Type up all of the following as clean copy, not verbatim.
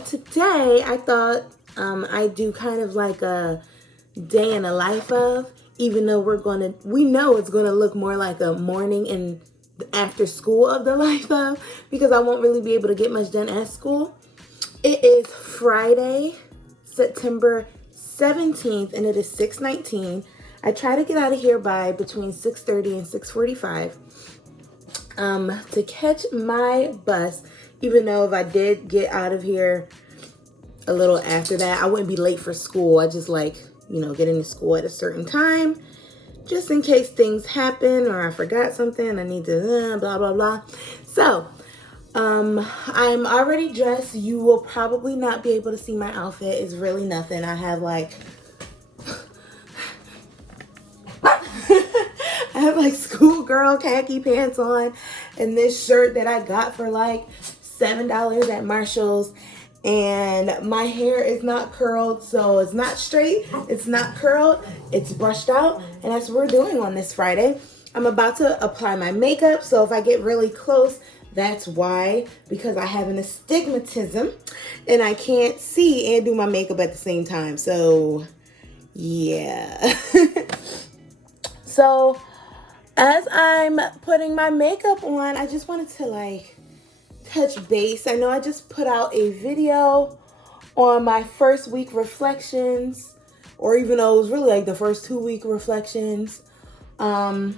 today I thought I'd do kind of like a day in the life of, even though we know it's gonna look more like a morning and after school of the life of, because I won't really be able to get much done at school. It is Friday, September 17th, and it is 6:19. I try to get out of here by between 6:30 and 6:45 to catch my bus, even though if I did get out of here a little after that, I wouldn't be late for school. I just like, getting to school at a certain time, just in case things happen or I forgot something, I need to blah, blah, blah. So, I'm already dressed. You will probably not be able to see my outfit. It's really nothing. I have like schoolgirl khaki pants on and this shirt that I got for like $7 at Marshall's. And my hair is not curled, so it's not straight, it's not curled, it's brushed out, and that's what we're doing on this Friday. I'm about to apply my makeup, so if I get really close, that's why, because I have an astigmatism and I can't see and do my makeup at the same time. So yeah. So as I'm putting my makeup on, I just wanted to touch base. I know I just put out a video on my first week reflections, or even though it was really like the first 2-week reflections, honestly,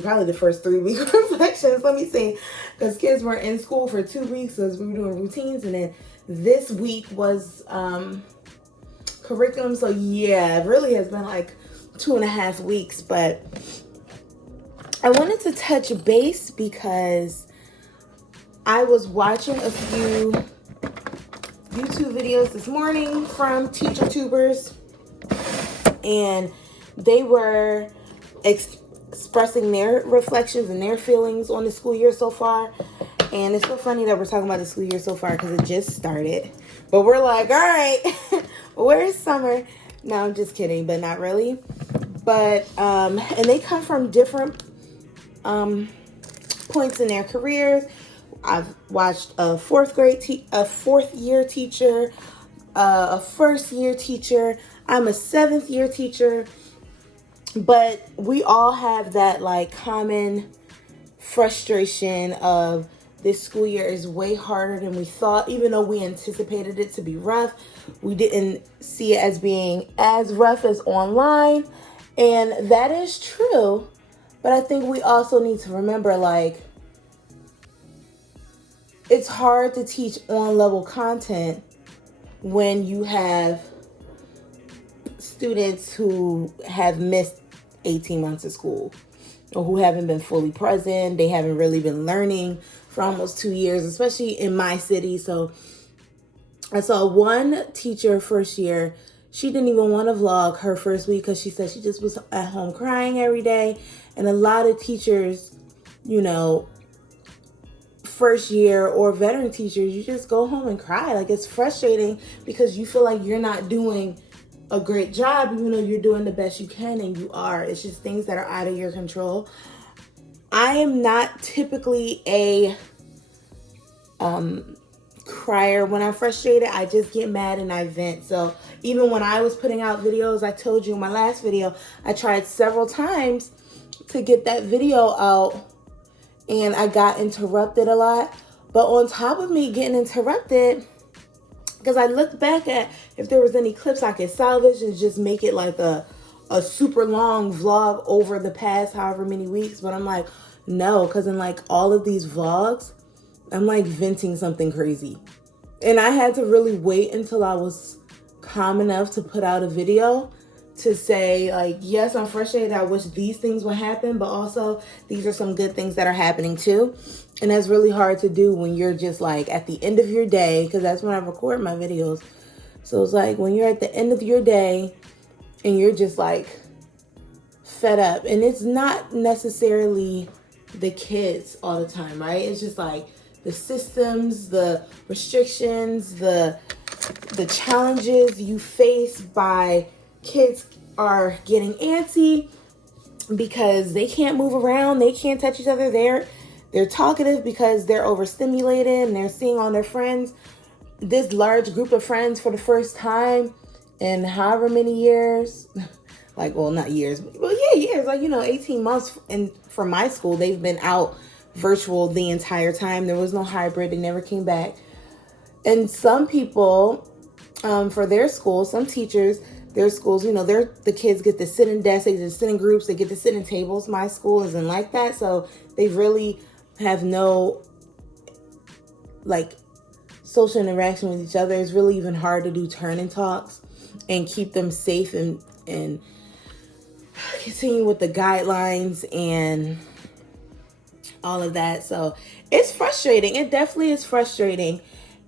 probably the first 3-week reflections. Let me see, because kids were in school for 2 weeks as we were doing routines, and then this week was curriculum. So yeah, it really has been like 2.5 weeks, but I wanted to touch base because I was watching a few YouTube videos this morning from Teachertubers, and they were expressing their reflections and their feelings on the school year so far. And it's so funny that we're talking about the school year so far because it just started. But we're like, all right, where's summer? No, I'm just kidding, but not really. But, and they come from different points in their careers. I've watched a fourth year teacher, a first year teacher. I'm a 7th year teacher, but we all have that common frustration of this school year is way harder than we thought. Even though we anticipated it to be rough, we didn't see it as being as rough as online. And that is true. But I think we also need to remember, it's hard to teach on-level content when you have students who have missed 18 months of school or who haven't been fully present. They haven't really been learning for almost 2 years, especially in my city. So I saw one teacher first year. She didn't even want to vlog her first week because she said she just was at home crying every day. And a lot of teachers, first year or veteran teachers, you just go home and cry. It's frustrating because you feel like you're not doing a great job, even though you're doing the best you can, and you are. It's just things that are out of your control. I am not typically a crier. When I'm frustrated, I just get mad and I vent. So even when I was putting out videos, I told you in my last video, I tried several times to get that video out, and I got interrupted a lot. But on top of me getting interrupted, because I looked back at if there was any clips I could salvage and just make it like a super long vlog over the past however many weeks. But I'm like, no, because in all of these vlogs, I'm venting something crazy. And I had to really wait until I was calm enough to put out a video to say, yes, I'm frustrated. I wish these things would happen, but also these are some good things that are happening too. And that's really hard to do when you're just at the end of your day, because that's when I record my videos. So it's when you're at the end of your day and you're just fed up. And it's not necessarily the kids all the time, right? It's just the systems, the restrictions, the challenges you face by kids are getting antsy because they can't move around, they can't touch each other. They're talkative because they're overstimulated and they're seeing all their friends this large group of friends for the first time in however many years. Like, well, not years, but well, yeah, years. Like, 18 months. And for my school, they've been out virtual the entire time. There was no hybrid. They never came back. And some people, for their schools, some teachers, their schools, the kids get to sit in desks, they get to sit in groups, they get to sit in tables. My school isn't like that. So they really have no, like, social interaction with each other. It's really even hard to do turn-in talks and keep them safe and continue with the guidelines and all of that. So it's frustrating. It definitely is frustrating.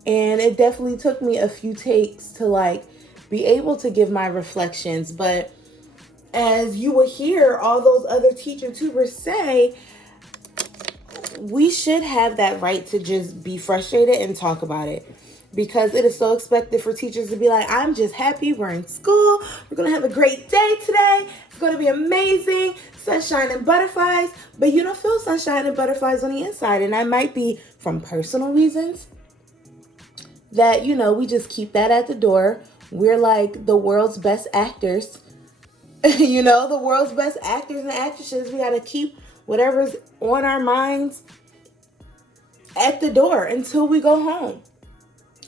And it definitely took me a few takes to like be able to give my reflections. But as you will hear all those other teacher tubers say, we should have that right to just be frustrated and talk about it, because it is so expected for teachers to be like, I'm just happy we're in school. We're going to have a great day today. It's going to be amazing. Sunshine and butterflies. But you don't feel sunshine and butterflies on the inside. And that might be from personal reasons that, we just keep that at the door. We're like the world's best actors. The world's best actors and actresses. We got to keep whatever's on our minds at the door until we go home.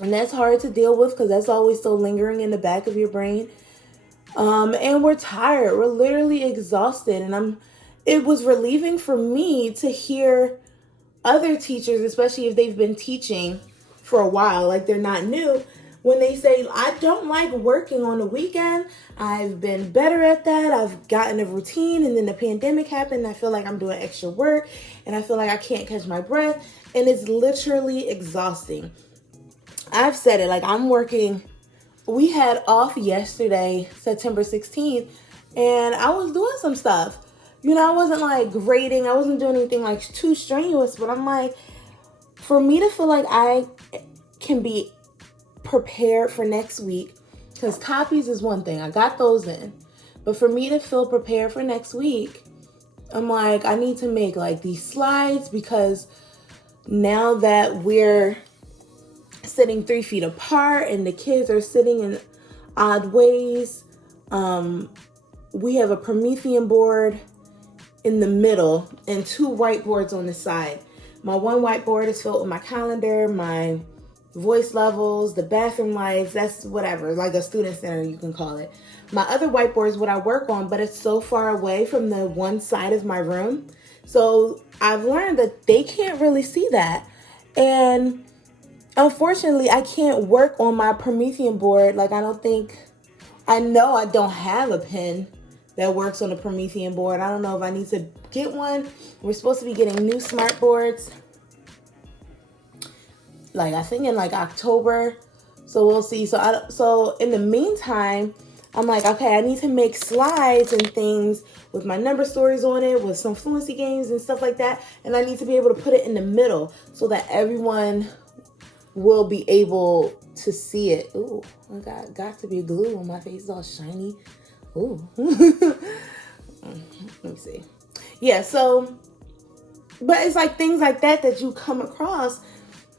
And that's hard to deal with because that's always so lingering in the back of your brain. And we're tired. We're literally exhausted. And it was relieving for me to hear other teachers, especially if they've been teaching for a while, like they're not new, when they say, I don't like working on the weekend. I've been better at that. I've gotten a routine, and then the pandemic happened. And I feel like I'm doing extra work and I feel like I can't catch my breath. And it's literally exhausting. I've said it, like I'm working. We had off yesterday, September 16th, and I was doing some stuff. I wasn't like grading. I wasn't doing anything like too strenuous, but I'm like, for me to feel like I can be prepared for next week, because copies is one thing. I got those in. But for me to feel prepared for next week, I'm like, I need to make like these slides, because now that we're sitting 3 feet apart and the kids are sitting in odd ways, we have a Promethean board in the middle and 2 whiteboards on the side. My one whiteboard is filled with my calendar, my voice levels, the bathroom lights, that's whatever, like a student center, you can call it. My other whiteboard is what I work on, but it's so far away from the one side of my room. So I've learned that they can't really see that. And unfortunately, I can't work on my Promethean board. Like, I know I don't have a pen that works on the Promethean board. I don't know if I need to get one. We're supposed to be getting new smart boards, like I think in like October. So we'll see. So in the meantime, I'm like, okay, I need to make slides and things with my number stories on it, with some fluency games and stuff like that. And I need to be able to put it in the middle so that everyone will be able to see it. Ooh, I got to be glue on my face. It's all shiny. Ooh. Let me see. Yeah, so, but it's like things like that you come across,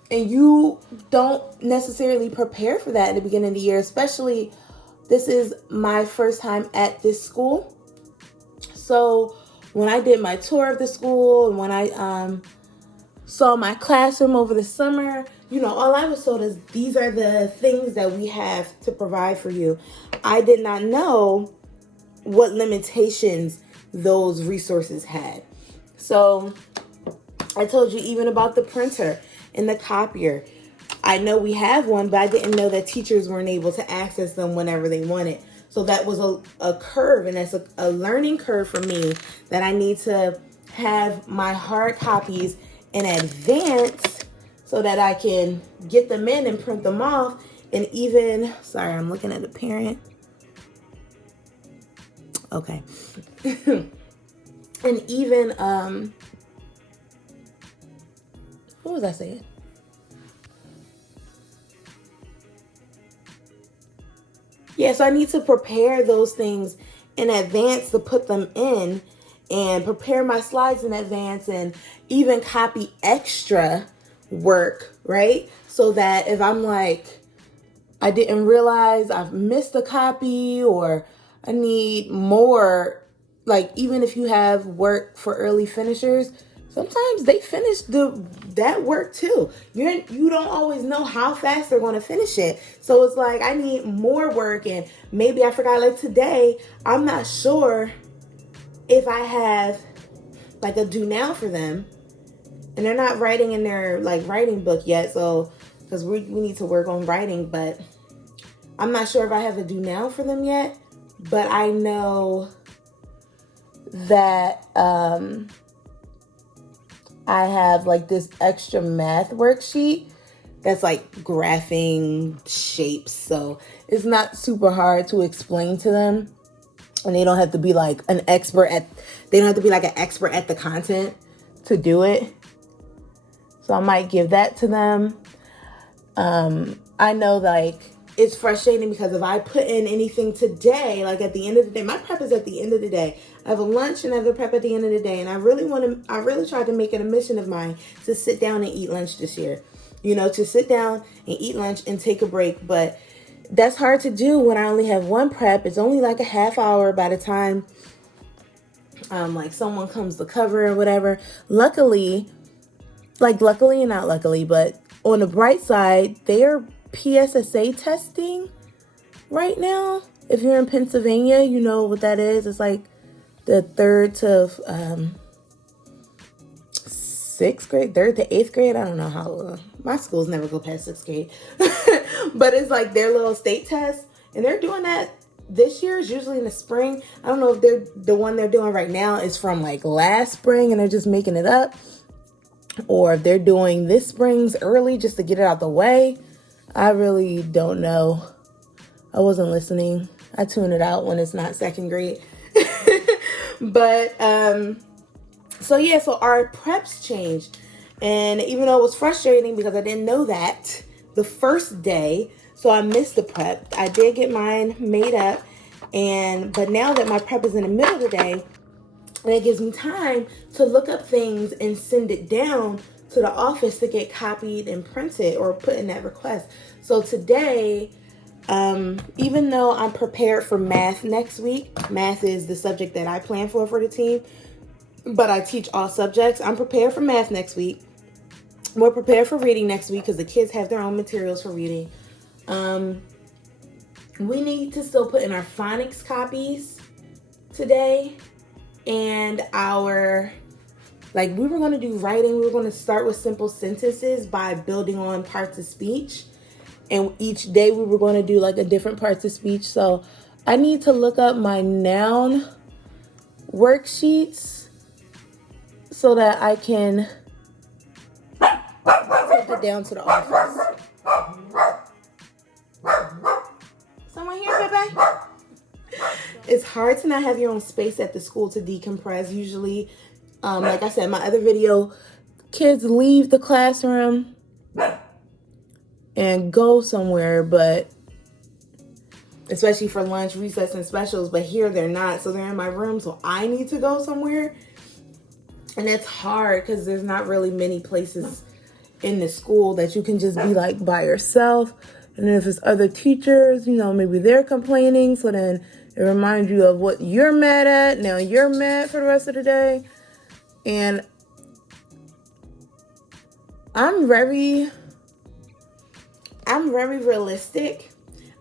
and you don't necessarily prepare for that in the beginning of the year. Especially, this is my first time at this school. So when I did my tour of the school and when I saw my classroom over the summer, all I was told is these are the things that we have to provide for you. I did not know what limitations those resources had. So I told you even about the printer and the copier. I know we have one, but I didn't know that teachers weren't able to access them whenever they wanted. So that was a curve, and that's a learning curve for me, that I need to have my hard copies in advance so that I can get them in and print them off. And even, sorry, I'm looking at a parent. Okay. And even, what was I saying? Yeah, so I need to prepare those things in advance to put them in, and prepare my slides in advance, and even copy extra work, right? So that if I'm like, I didn't realize I've missed a copy, or I need more. Like, even if you have work for early finishers, sometimes they finish that work too. You don't always know how fast they're going to finish it. So it's like, I need more work, and maybe I forgot. Like today, I'm not sure if I have like a do now for them, and they're not writing in their like writing book yet. So because we need to work on writing, but I'm not sure if I have a do now for them yet. But I know that I have like this extra math worksheet that's like graphing shapes, so it's not super hard to explain to them, and they don't have to be like an expert at the content to do it. So I might give that to them. I know like it's frustrating because if I put in anything today, like at the end of the day, my prep is at the end of the day. I have a lunch and I have a prep at the end of the day. And I really tried to make it a mission of mine to sit down and eat lunch this year. You know, to sit down and eat lunch and take a break. But that's hard to do when I only have one prep. It's only like a half hour by the time like someone comes to cover or whatever. Luckily and not luckily, but on the bright side, they are PSSA testing right now. If you're in Pennsylvania, you know what that is. It's like the third to sixth grade, third to eighth grade. I don't know how. My schools never go past sixth grade. But it's like their little state test. And they're doing that this year. Is usually in the spring. I don't know if the one they're doing right now is from like last spring and they're just making it up, or if they're doing this spring's early just to get it out the way. I really don't know. I wasn't listening. I tune it out when it's not second grade. But so our preps changed. And even though it was frustrating because I didn't know that the first day, so I missed the prep. I did get mine made up, but now that my prep is in the middle of the day, and it gives me time to look up things and send it down to the office to get copied and printed or put in that request. So today, even though I'm prepared for math next week, math is the subject that I plan for the team, but I teach all subjects. I'm prepared for math next week. More prepared for reading next week because the kids have their own materials for reading. We need to still put in our phonics copies today. And we were going to do writing. We were going to start with simple sentences by building on parts of speech. And each day we were going to do like a different parts of speech. So I need to look up my noun worksheets so that I can take it down to the office. Someone here, baby? It's hard to not have your own space at the school to decompress. Usually, like I said in my other video, kids leave the classroom and go somewhere, but especially for lunch, recess, and specials, but here they're not. So they're in my room, so I need to go somewhere. And that's hard because there's not really many places in the school that you can just be like by yourself. And then if it's other teachers, maybe they're complaining. So then it reminds you of what you're mad at. Now you're mad for the rest of the day. And I'm very realistic.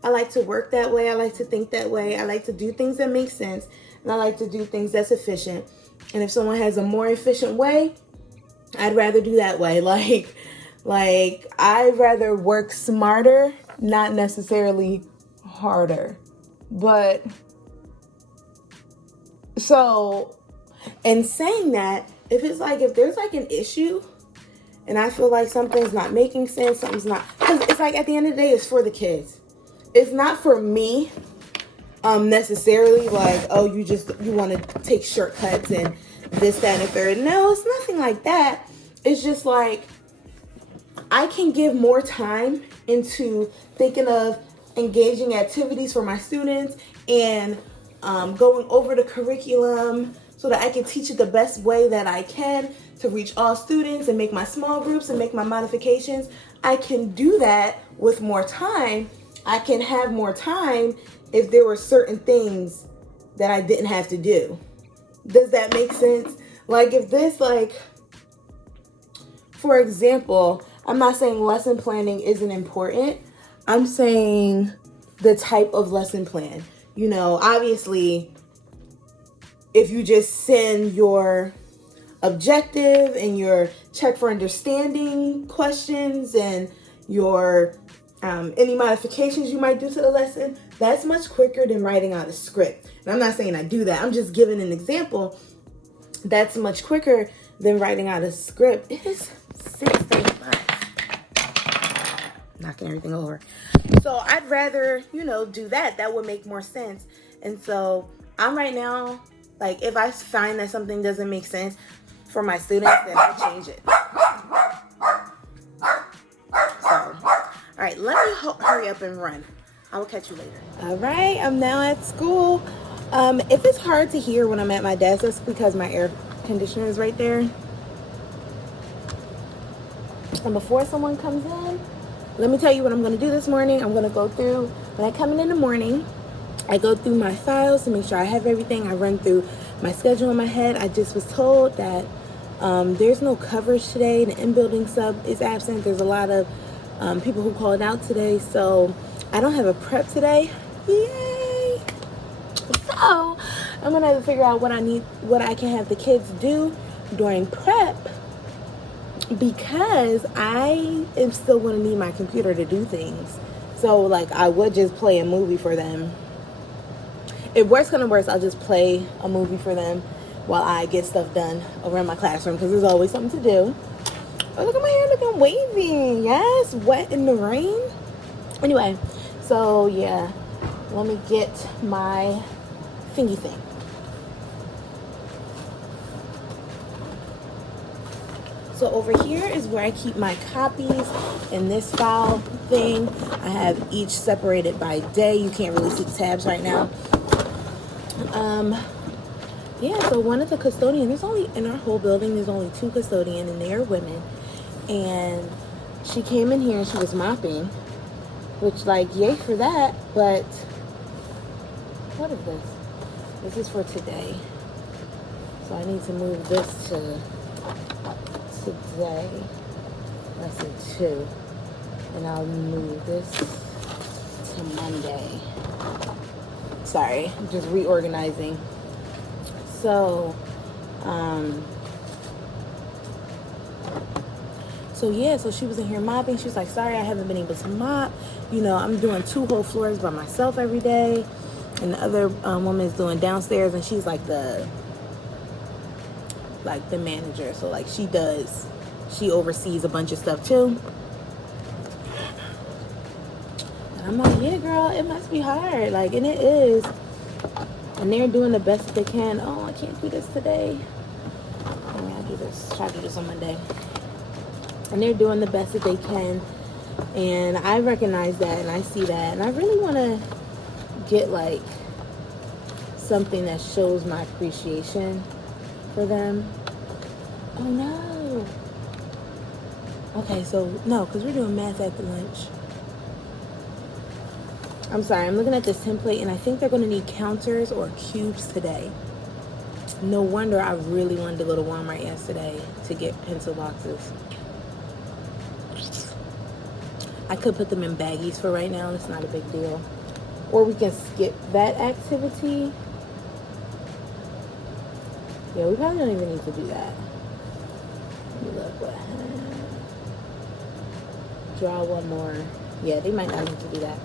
I like to work that way. I like to think that way. I like to do things that make sense. And I like to do things that's efficient. And if someone has a more efficient way, I'd rather do that way. Like I'd rather work smarter, not necessarily harder. But so, in saying that, if there's like an issue and I feel like something's not making sense, something's not, because it's like at the end of the day, it's for the kids. It's not for me necessarily like, oh, you want to take shortcuts and this, that, and the third. No, it's nothing like that. It's just like I can give more time into thinking of engaging activities for my students and going over the curriculum so that I can teach it the best way that I can to reach all students and make my small groups and make my modifications. I can do that with more time I can have more time if there were certain things that I didn't have to do. Does that make sense? Like if this, like, for example, I'm not saying lesson planning isn't important. I'm saying the type of lesson plan. You know, obviously, if you just send your objective and your check for understanding questions and your any modifications you might do to the lesson, that's much quicker than writing out a script. And I'm not saying I do that. I'm just giving an example. That's much quicker than writing out a script. It is 6:35. Knocking everything over. So I'd rather, you know, do that. That would make more sense. And so I'm right now, like, if I find that something doesn't make sense for my students, then I change it. So, all right, let me hurry up and run. I will catch you later. All right, I'm now at school. If it's hard to hear when I'm at my desk, that's because my air conditioner is right there. And before someone comes in, let me tell you what I'm going to do this morning. I'm going to go through, when I come in the morning, I go through my files to make sure I have everything. I run through my schedule in my head. I just was told that there's no coverage today. The in-building sub is absent. There's a lot of people who called out today, so I don't have a prep today. Yay! So I'm gonna have to figure out what I can have the kids do during prep, because I am still gonna need my computer to do things. So like, I would just play a movie for them. If worst comes to worst, I'll just play a movie for them while I get stuff done around my classroom, because there's always something to do. Oh, look at my hair looking wavy. Yes, wet in the rain. Anyway, so yeah, let me get my thingy thing. So over here is where I keep my copies. In this file thing, I have each separated by day. You can't really see the tabs right now. Yeah, so one of the custodians, there's only, in our whole building, there's only 2 custodians, and they are women. And she came in here and she was mopping, which, like, yay for that. But what is this? This is for today. So I need to move this to today, lesson 2. And I'll move this to Monday. Sorry, I'm just reorganizing. So, so she was in here mopping. She was like, sorry, I haven't been able to mop. You know, I'm doing 2 whole floors by myself every day. And the other woman is doing downstairs, and she's like the manager. So like, she oversees a bunch of stuff too. And I'm like, yeah, girl, it must be hard. Like, and it is. And they're doing the best they can. Oh, I can't do this today. I'll do this. Try to do this on Monday. And they're doing the best that they can. And I recognize that, and I see that. And I really want to get, like, something that shows my appreciation for them. Oh, no. Okay, so, no, because we're doing math after lunch. I'm sorry, I'm looking at this template, and I think they're going to need counters or cubes today. No wonder I really wanted to go to Walmart yesterday to get pencil boxes. I could put them in baggies for right now. It's not a big deal. Or we can skip that activity. Yeah, we probably don't even need to do that. Let me look what I have. Draw one more. Yeah, they might not need to do that.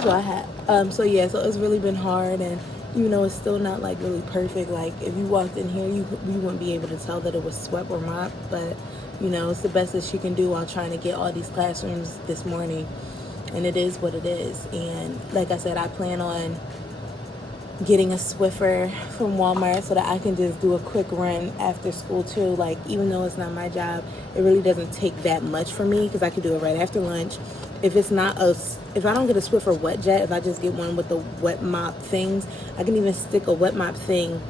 So I had, so it's really been hard, and you know, it's still not like really perfect. Like, if you walked in here, you wouldn't be able to tell that it was swept or mopped, but you know, it's the best that she can do while trying to get all these classrooms this morning, and it is what it is. And like I said, I plan on getting a Swiffer from Walmart so that I can just do a quick run after school too. Like, even though it's not my job, it really doesn't take that much for me, because I could do it right after lunch. If I don't get a Swiffer wet jet, if I just get one with the wet mop things, I can even stick a wet mop thing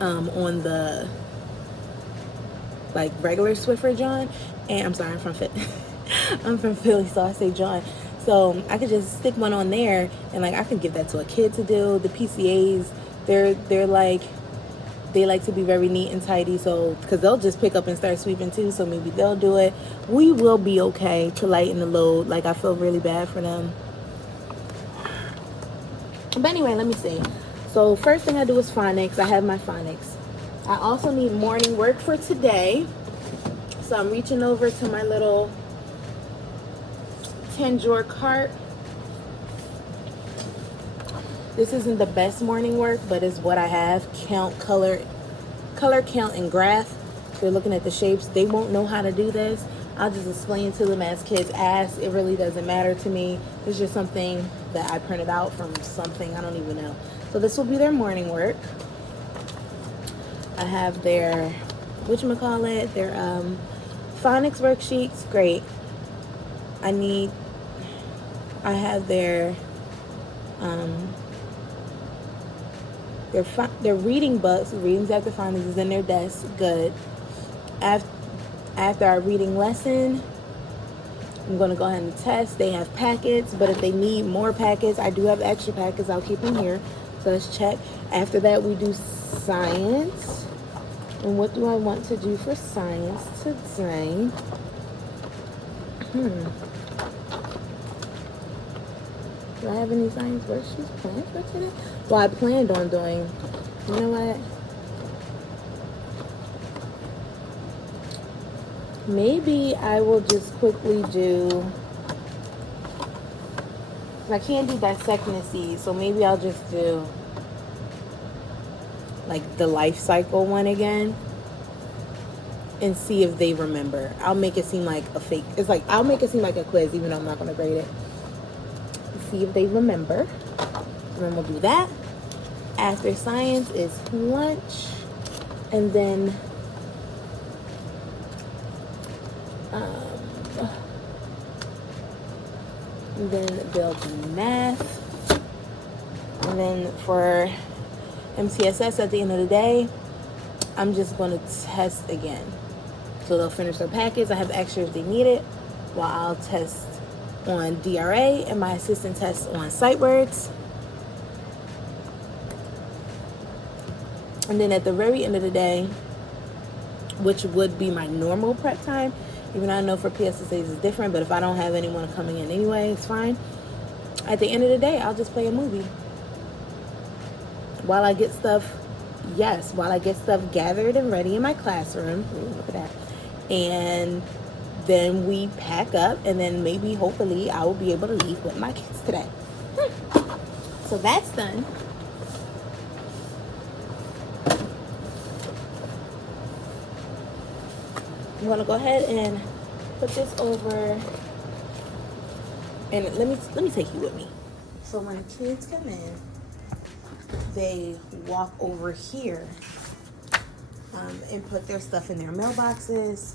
on the like regular Swiffer John. And I'm sorry, I'm from Philly, so I say John. So I could just stick one on there, and like I could give that to a kid to do. The PCAs, they're like, they like to be very neat and tidy, so because they'll just pick up and start sweeping too, so maybe they'll do it. We will be okay to lighten the load. Like, I feel really bad for them. But anyway, let me see. So first thing I do is phonics. I have my phonics. I also need morning work for today, so I'm reaching over to my little 10-drawer cart. This isn't the best morning work, but it's what I have. Count, color count, and graph. They're looking at the shapes. They won't know how to do this. I'll just explain to them as kids ask. It really doesn't matter to me. It's just something that I printed out from something. I don't even know. So this will be their morning work. I have their, whatchamacallit, their phonics worksheets. Great. I have their reading books. Readings after phonics is in their desk. Good. After our reading lesson, I'm going to go ahead and test. They have packets, but if they need more packets, I do have extra packets. I'll keep them here. So let's check. After that, we do science. And what do I want to do for science today? Do I have any science worksheets planned for today? Well, I planned on doing, you know what? Maybe I will just quickly do, I can't do dissecting the seeds, so maybe I'll just do like the life cycle one again and see if they remember. I'll make it seem like a fake, it's like, I'll make it seem like a quiz, even though I'm not going to grade it. See if they remember. And then we'll do that. After science is lunch, and then they'll do math, and then for MTSS at the end of the day, I'm just going to test again. So they'll finish their packets. I have extra if they need it, while I'll test on DRA and my assistant tests on sight words. And then at the very end of the day, which would be my normal prep time, even though I know for PSSAs it's different, but if I don't have anyone coming in anyway, it's fine. At the end of the day, I'll just play a movie. While I get stuff gathered and ready in my classroom. Ooh, look at that. And then we pack up, and then maybe, hopefully, I will be able to leave with my kids today. So that's done. I'm gonna go ahead and put this over, and let me take you with me. So when the kids come in, they walk over here and put their stuff in their mailboxes.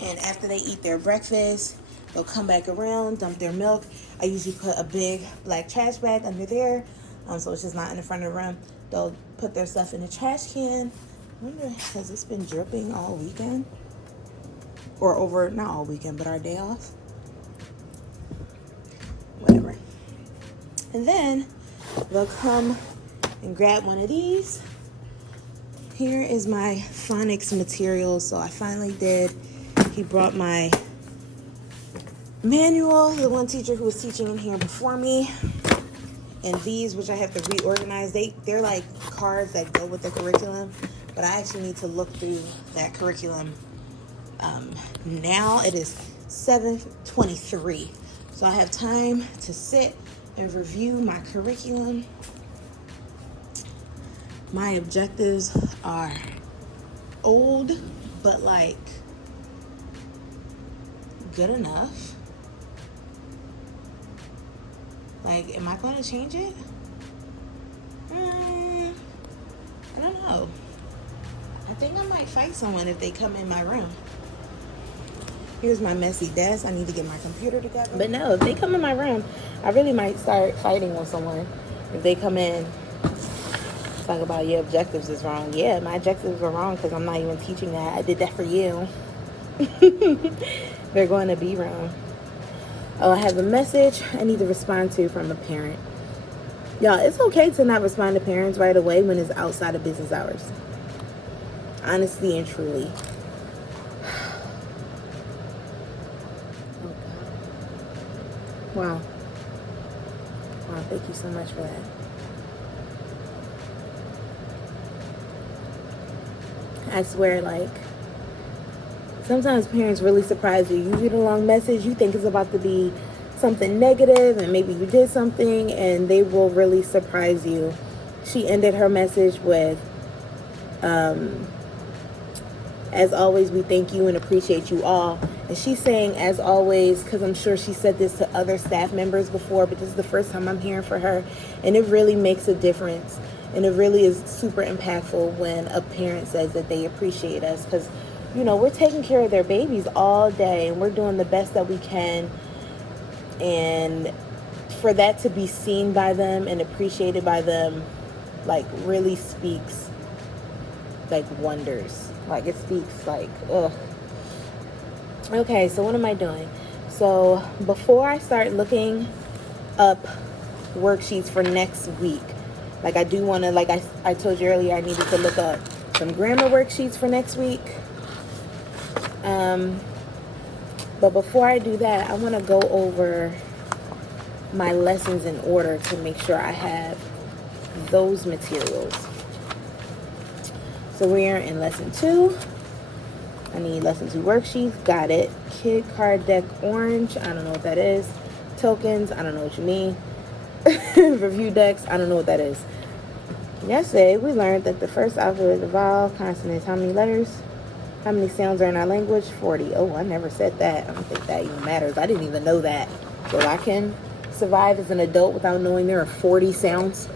And after they eat their breakfast, they'll come back around, dump their milk. I usually put a big black trash bag under there, so it's just not in the front of the room. They'll put their stuff in the trash can. I wonder, has this been dripping all weekend? Or over, not all weekend, but our day off? Whatever. And then they'll come and grab one of these. Here is my phonics material. So I finally did. He brought my manual, the one teacher who was teaching in here before me. And these, which I have to reorganize, they're like cards that go with the curriculum. But I actually need to look through that curriculum. Now it is 7:23. So I have time to sit and review my curriculum. My objectives are old, but like good enough. Like, am I going to change it? I don't know. I think I might fight someone if they come in my room. Here's my messy desk. I need to get my computer together. But no, if they come in my room, I really might start fighting with someone. If they come in, talk about your objectives is wrong. Yeah, my objectives are wrong because I'm not even teaching that. I did that for you. They're going to B room. Oh, I have a message I need to respond to from a parent. Y'all, it's okay to not respond to parents right away when it's outside of business hours. Honestly and truly. Oh, God. Wow. Wow, thank you so much for that. I swear, like, sometimes parents really surprise you. You read a long message, you think it's about to be something negative, and maybe you did something, and they will really surprise you. She ended her message with, as always, we thank you and appreciate you all. And she's saying, as always, because I'm sure she said this to other staff members before, but this is the first time I'm hearing from her. And it really makes a difference. And it really is super impactful when a parent says that they appreciate us. Because, you know, we're taking care of their babies all day, and we're doing the best that we can. And for that to be seen by them and appreciated by them, like, really speaks, like, wonders. Like, it speaks, like, ugh. Okay, so what am I doing? So before I start looking up worksheets for next week, like, I do want to, like I told you earlier, I needed to look up some grammar worksheets for next week. But before I do that, I want to go over my lessons in order to make sure I have those materials. So we are in lesson 2. I need lesson 2 worksheets. Got it. Kid card deck orange. I don't know what that is. Tokens. I don't know what you mean. Review decks. I don't know what that is. Yesterday, we learned that the first alphabet is a vowel, consonants. How many letters? How many sounds are in our language? 40. Oh, I never said that. I don't think that even matters. I didn't even know that. So I can survive as an adult without knowing there are 40 sounds.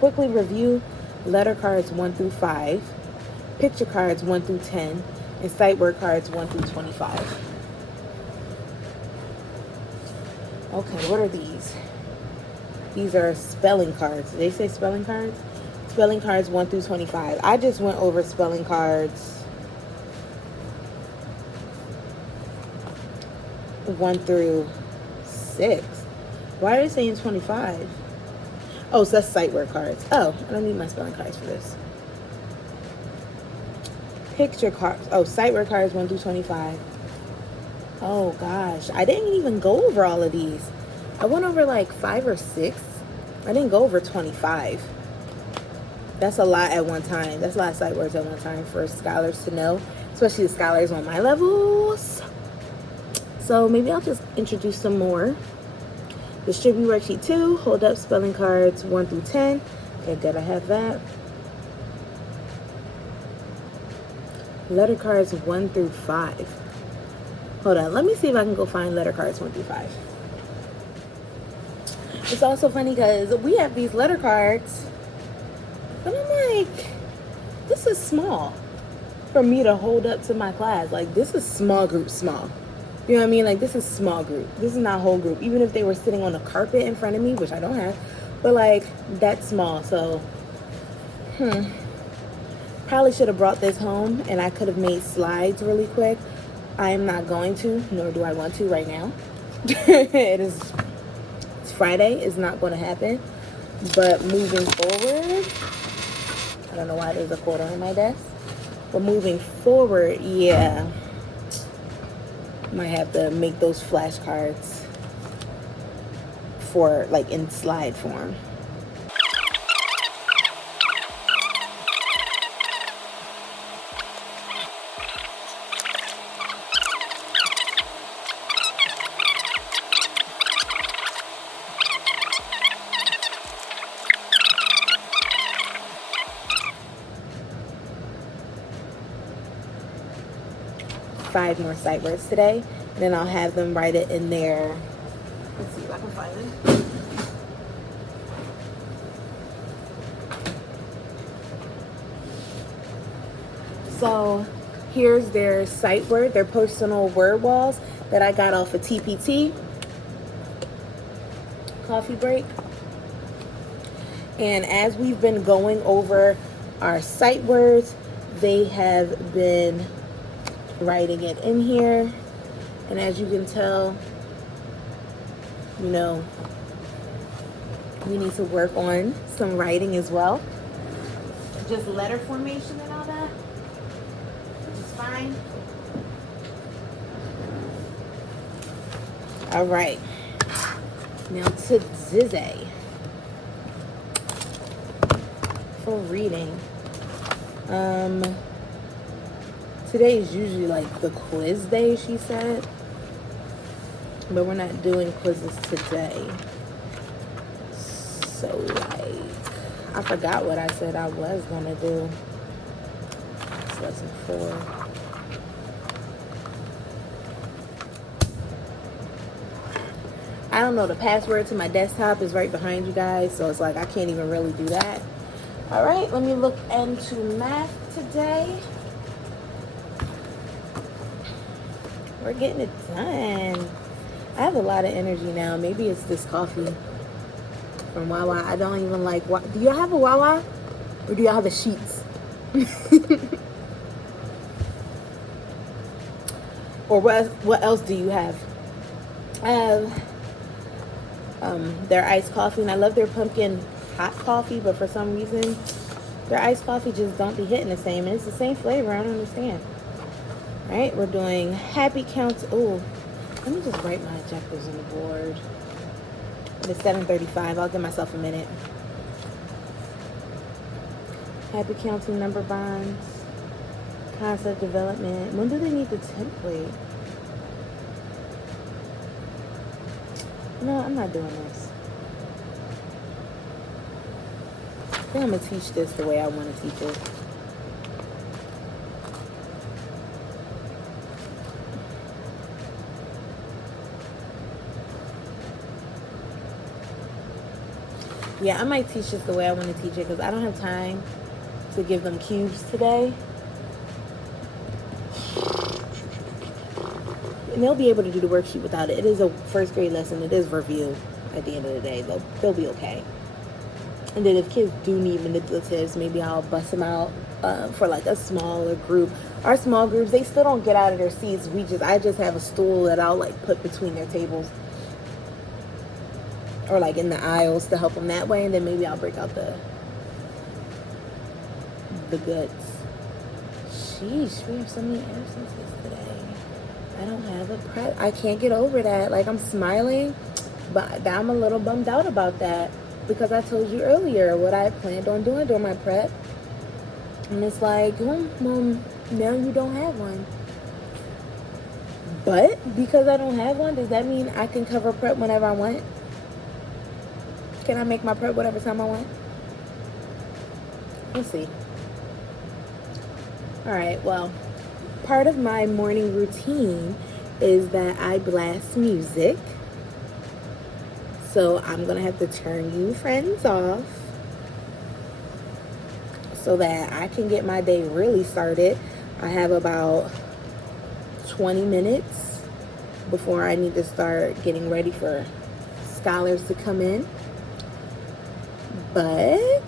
Quickly review letter cards 1 through 5, picture cards 1 through 10, and sight word cards 1 through 25. Okay, what are these? These are spelling cards. Did they say spelling cards? Spelling cards 1 through 25. I just went over spelling cards 1 through 6. Why are they saying 25? Oh, so that's sight word cards. Oh, I don't need my spelling cards for this. Picture cards. Oh, sight word cards 1 through 25. Oh, gosh. I didn't even go over all of these. I went over like 5 or 6. I didn't go over 25. That's a lot at one time. That's a lot of sight words at one time for scholars to know, especially the scholars on my levels. So maybe I'll just introduce some more. Distribute worksheet 2, hold up spelling cards 1 through 10. Okay, did I have that? Letter cards 1 through 5. Hold on, let me see if I can go find letter cards 1 through 5. It's also funny because we have these letter cards, but I'm like, this is small for me to hold up to my class. Like, this is small group small. You know what I mean? Like, this is small group. This is not whole group. Even if they were sitting on a carpet in front of me, which I don't have, but like, that's small. So, probably should have brought this home and I could have made slides really quick. I am not going to, nor do I want to right now. It's Friday. It's not going to happen. But moving forward, I don't know why there's a quarter on my desk. But moving forward, yeah, might have to make those flashcards for, like, in slide form. Five more sight words today, and then I'll have them write it in there. Let's see if I can find it. So here's their sight word, their personal word walls that I got off of TPT. Coffee break. And as we've been going over our sight words, they have been writing it in here. And as you can tell, you know, we need to work on some writing as well. Just letter formation and all that, which is fine. All right, now to Zizzy for reading. Today is usually like the quiz day, she said, but we're not doing quizzes today. So like, I forgot what I said I was gonna do. It's lesson 4. I don't know, the password to my desktop is right behind you guys, so it's like I can't even really do that. All right, let me look into math today. We're getting it done. I have a lot of energy now. Maybe it's this coffee from Wawa. I don't even like. Do y'all have a Wawa? Or do y'all have a Sheets? Or what else do you have? I have their iced coffee, and I love their pumpkin hot coffee, but for some reason their iced coffee just don't be hitting the same, and it's the same flavor. I don't understand. All right, we're doing happy counts. Oh, let me just write my objectives on the board. It's 7:35. I'll give myself a minute. Happy counting, number bonds, concept development. When do they need the template? No, I'm not doing this. I think I'm going to teach this the way I want to teach it. Yeah, I might teach this the way I want to teach it because I don't have time to give them cubes today. And they'll be able to do the worksheet without it. It is a first grade lesson. It is review at the end of the day. They'll be okay. And then if kids do need manipulatives, maybe I'll bust them out for like a smaller group. Our small groups, they still don't get out of their seats. I just have a stool that I'll like put between their tables. Or like in the aisles to help them that way, and then maybe I'll break out the goods. Sheesh, we have so many absences today. I don't have a prep. I can't get over that. Like, I'm smiling, but I'm a little bummed out about that because I told you earlier what I planned on doing during my prep, and it's like, oh, Mom, now you don't have one. But because I don't have one, does that mean I can cover prep whenever I want? Can I make my prep whatever time I want? Let's see. All right, well, part of my morning routine is that I blast music. So I'm going to have to turn you friends off so that I can get my day really started. I have about 20 minutes before I need to start getting ready for scholars to come in. But,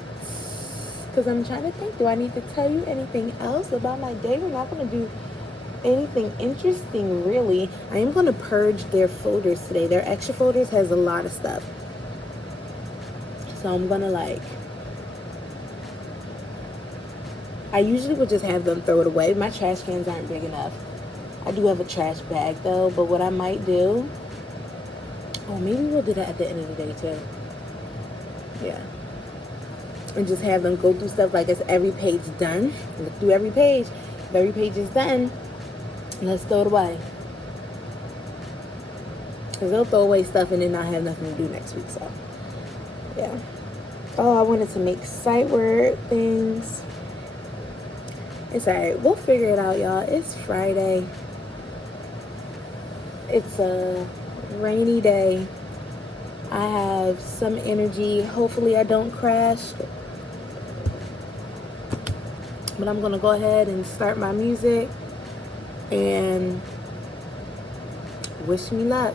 because I'm trying to think, do I need to tell you anything else about my day? We're not going to do anything interesting, really. I am going to purge their folders today. Their extra folders has a lot of stuff. So I'm going to I usually would just have them throw it away. My trash cans aren't big enough. I do have a trash bag, though. But what I might do, maybe we'll do that at the end of the day, too. Yeah. And just have them go through stuff like it's every page done. Look through every page. If every page is done, let's throw it away. Because they'll throw away stuff and then not have nothing to do next week. So, yeah. Oh, I wanted to make sight word things. It's alright. We'll figure it out, y'all. It's Friday. It's a rainy day. I have some energy. Hopefully I don't crash. But I'm going to go ahead and start my music. And wish me luck.